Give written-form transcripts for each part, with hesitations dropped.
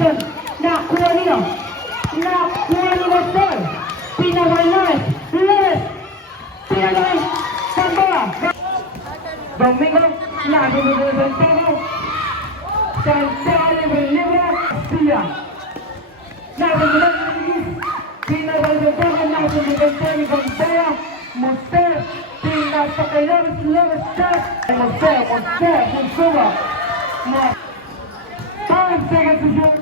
possession. Nakuha niyo. Nakuha ni Master. Pinawalay. Lewis. Pinawalay. Samboa. Domingo. Nasunod ng Santiago. Santiago Libra. Sia. Nasunod ng Ligis. Pinawalay ng Santiago. Nasunod ng Santiago. Master. Pinasa kay Lewis. Lewis. Master. Monsuba. 5 seconds to shoot.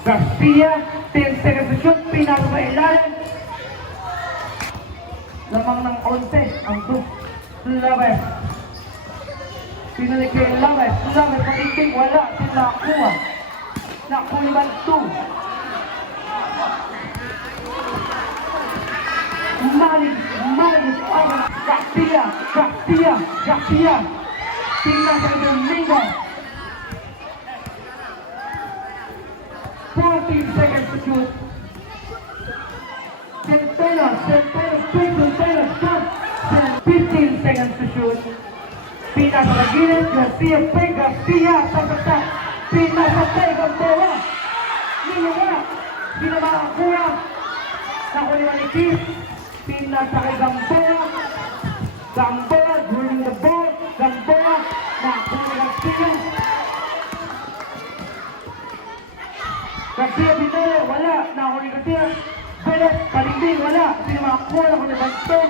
Garcia, 10 seconds to shoot. Pinalo ba ilalim? Lamang ng 11 ang 2. Laves. Pinalik kay Laves. Laves magiting. Wala. Nakuha. Nakuha naman 2. Malig, Garcia. Tingnan sa Domingo. 14 seconds to shoot. Centeno, shot. 15 seconds to shoot. Pina sa gilid, Garcia, sa Pina sa Gamboa. Hindi na makakuha. Nakuha ni Keith. Pina sa Gamboa, winning the ball. Gamboa, nakuha ni Garcia. Garcia, Pinero, wala. Nakuha ni Garcia. Perez, Palinding, wala. Pina makakuha, nakuha ni Banto.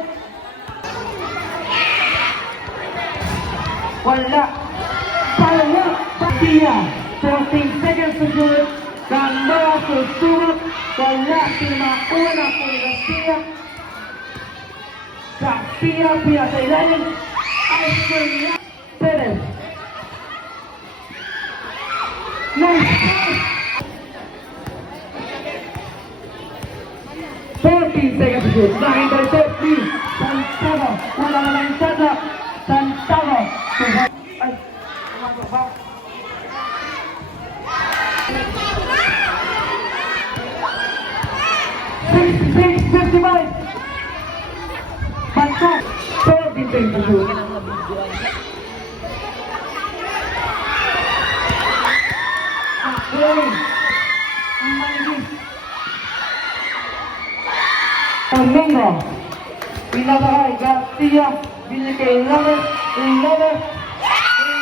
Wala. Palawa, Garcia. 14 seconds to shoot. Gamboa, susunod. Wala. Pina makakuha, nakuha ni Garcia. Garcia, Pina sa ilalim. Australia, Perez. Nice pass. 14 seconds to shoot. Nakita ito, Santiago. Wala na lang Santiago. Ay, umasok ba? 55. Banto. 14 seconds to shoot. Maligis. Domingo. Pinabakay. Garcia. Binigay Laves.